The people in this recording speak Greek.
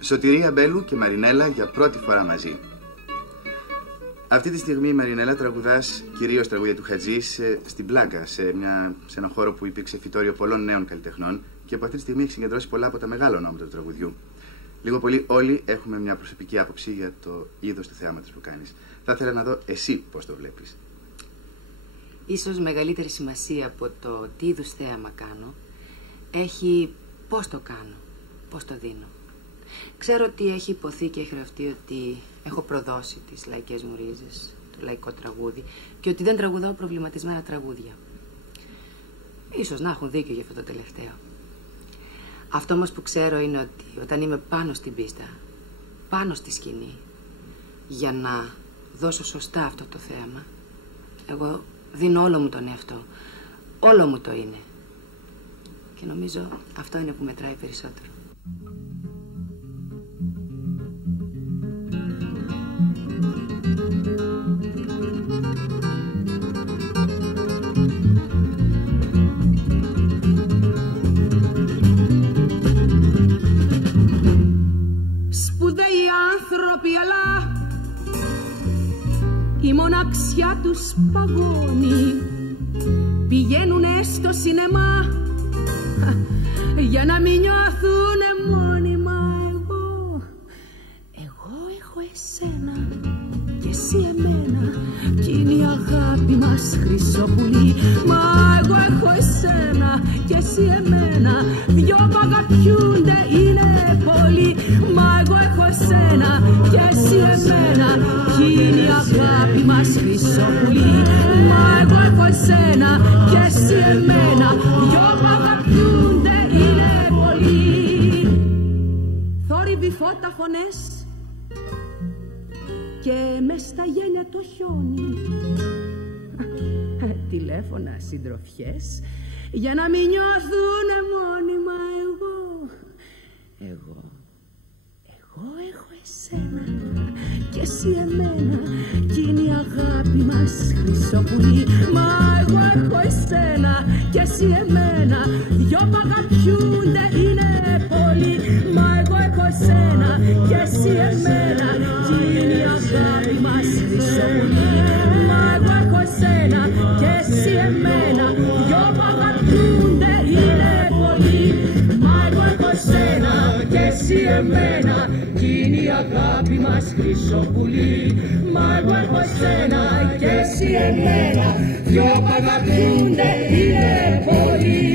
Σωτηρία Μπέλου και Μαρινέλα για πρώτη φορά μαζί. Αυτή τη στιγμή, Μαρινέλα, τραγουδάς κυρίως τραγούδια του Χατζή στην Πλάκα, σε ένα χώρο που υπήρξε φυτόριο πολλών νέων καλλιτεχνών και από αυτή τη στιγμή έχει συγκεντρώσει πολλά από τα μεγάλα ονόματα του τραγουδιού. Λίγο πολύ όλοι έχουμε μια προσωπική άποψη για το είδος του θεάματος που κάνεις. Θα ήθελα να δω εσύ πώς το βλέπεις. Ίσως μεγαλύτερη σημασία από το τι είδους θέαμα κάνω έχει πώς το κάνω, πώς το δίνω. Ξέρω ότι έχει υποθεί και έχει γραφτεί ότι έχω προδώσει τις λαϊκές μου ρίζες, το λαϊκό τραγούδι και ότι δεν τραγουδάω προβληματισμένα τραγούδια. Ίσως να έχουν δίκιο για αυτό το τελευταίο. Αυτό όμως που ξέρω είναι ότι όταν είμαι πάνω στην πίστα, πάνω στη σκηνή, για να δώσω σωστά αυτό το θέαμα, εγώ δίνω όλο μου τον εαυτό. Όλο μου το είναι. Και νομίζω αυτό είναι που μετράει περισσότερο. Σπουδαίοι άνθρωποι, αλλά η μοναξιά τους παγώνει. Πηγαίνουνε στο σινεμά για να μην νιώθουνε μόνιμα. Εγώ έχω εσένα και εσύ εμένα κι είναι η αγάπη μας χρυσοπουλί. Μα εγώ έχω εσένα και εσύ εμένα, δυο που αγαπιούνται είναι πολλοί. Μα εγώ έχω εσένα και εσύ εμένα κι είναι η αγάπη μας χρυσοπουλί. Μα εγώ έχω εσένα και εσύ εμένα, δυο που αγαπιούνται είναι πολλοί. Θόρυβοι φώτα φωνές και μες στα γένια το χιόνι. Τηλέφωνα συντροφιές για να μην νιώθουνε μόνιμα. Εγώ έχω εσένα και εσύ εμένα κι είναι η αγάπη μας χρυσοπουλί. Μα εγώ έχω εσένα και εσύ εμένα, δυο που αγαπιούνται είναι πολλοί. Μα εγώ έχω εσένα και εσύ εμένα κι είναι η αγάπη μας χρυσοπουλί. Μα εγώ έχω εσένα και εσύ εμένα, δυο που αγαπιούνται είναι πολλοί. Μα εγώ έχω εσένα και εσύ εμένα κι είναι η αγάπη μας χρυσοπουλί. Μα εγώ έχω εσένα και εσύ εμένα, δυο που αγαπιούνται είναι πολλοί.